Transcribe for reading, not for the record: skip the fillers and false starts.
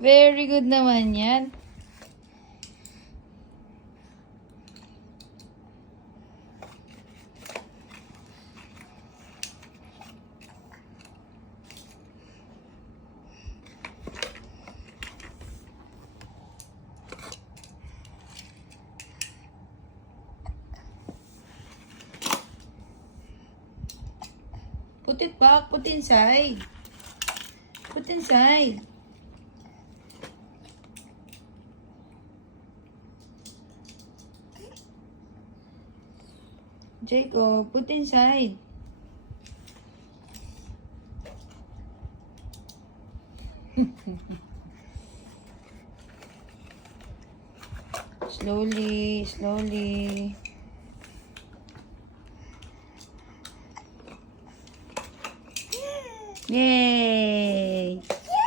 Very good naman yan. Put it back. Put inside. Put inside. Jacob, put inside. Slowly, slowly. Yay!